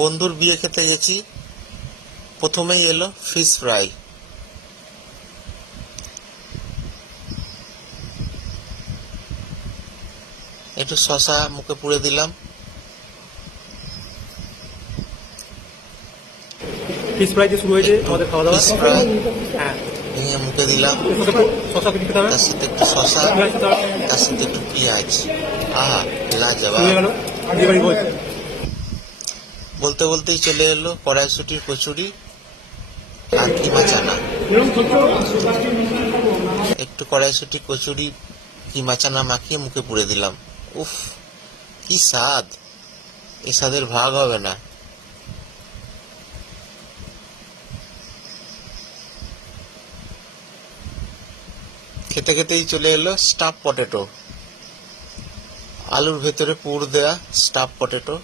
বন্ধুর বিয়ে খেতে গেছি, প্রথমেই এলো ফিশ ফ্রাই। একটু শশা মুখে পুড়ে দিলাম। ফিশ ফ্রাই দিয়ে শুরু হয়েছে আমাদের খাওয়া দাওয়া। ফিশ ফ্রাই হ্যাঁ, ভেঙে মুখে দিলাম, শশা কিছু খেতে হবে, তার সাথে একটু শশা, পেঁয়াজ খেতে হবে। তার সাথে একটু পেঁয়াজ। আহা, শুরু লাজবাব। হয়ে গেল বিয়ে বাড়ি ভোজ। বলতে বলতেই চলে এলো কড়াইশুটির কচুরি আর কিমা চানা। একটু কড়াইশুটি কচুরি কিমা চানা মাখিয়ে মুখে পুড়ে দিলাম। উফ, কি স্বাদ! এ স্বাদের ভাগ হবে না। খেতে খেতেই চলে এলো স্টাফ পটেটো, আলুর ভেতরে পুর দেয়া স্টাফ পটেটো।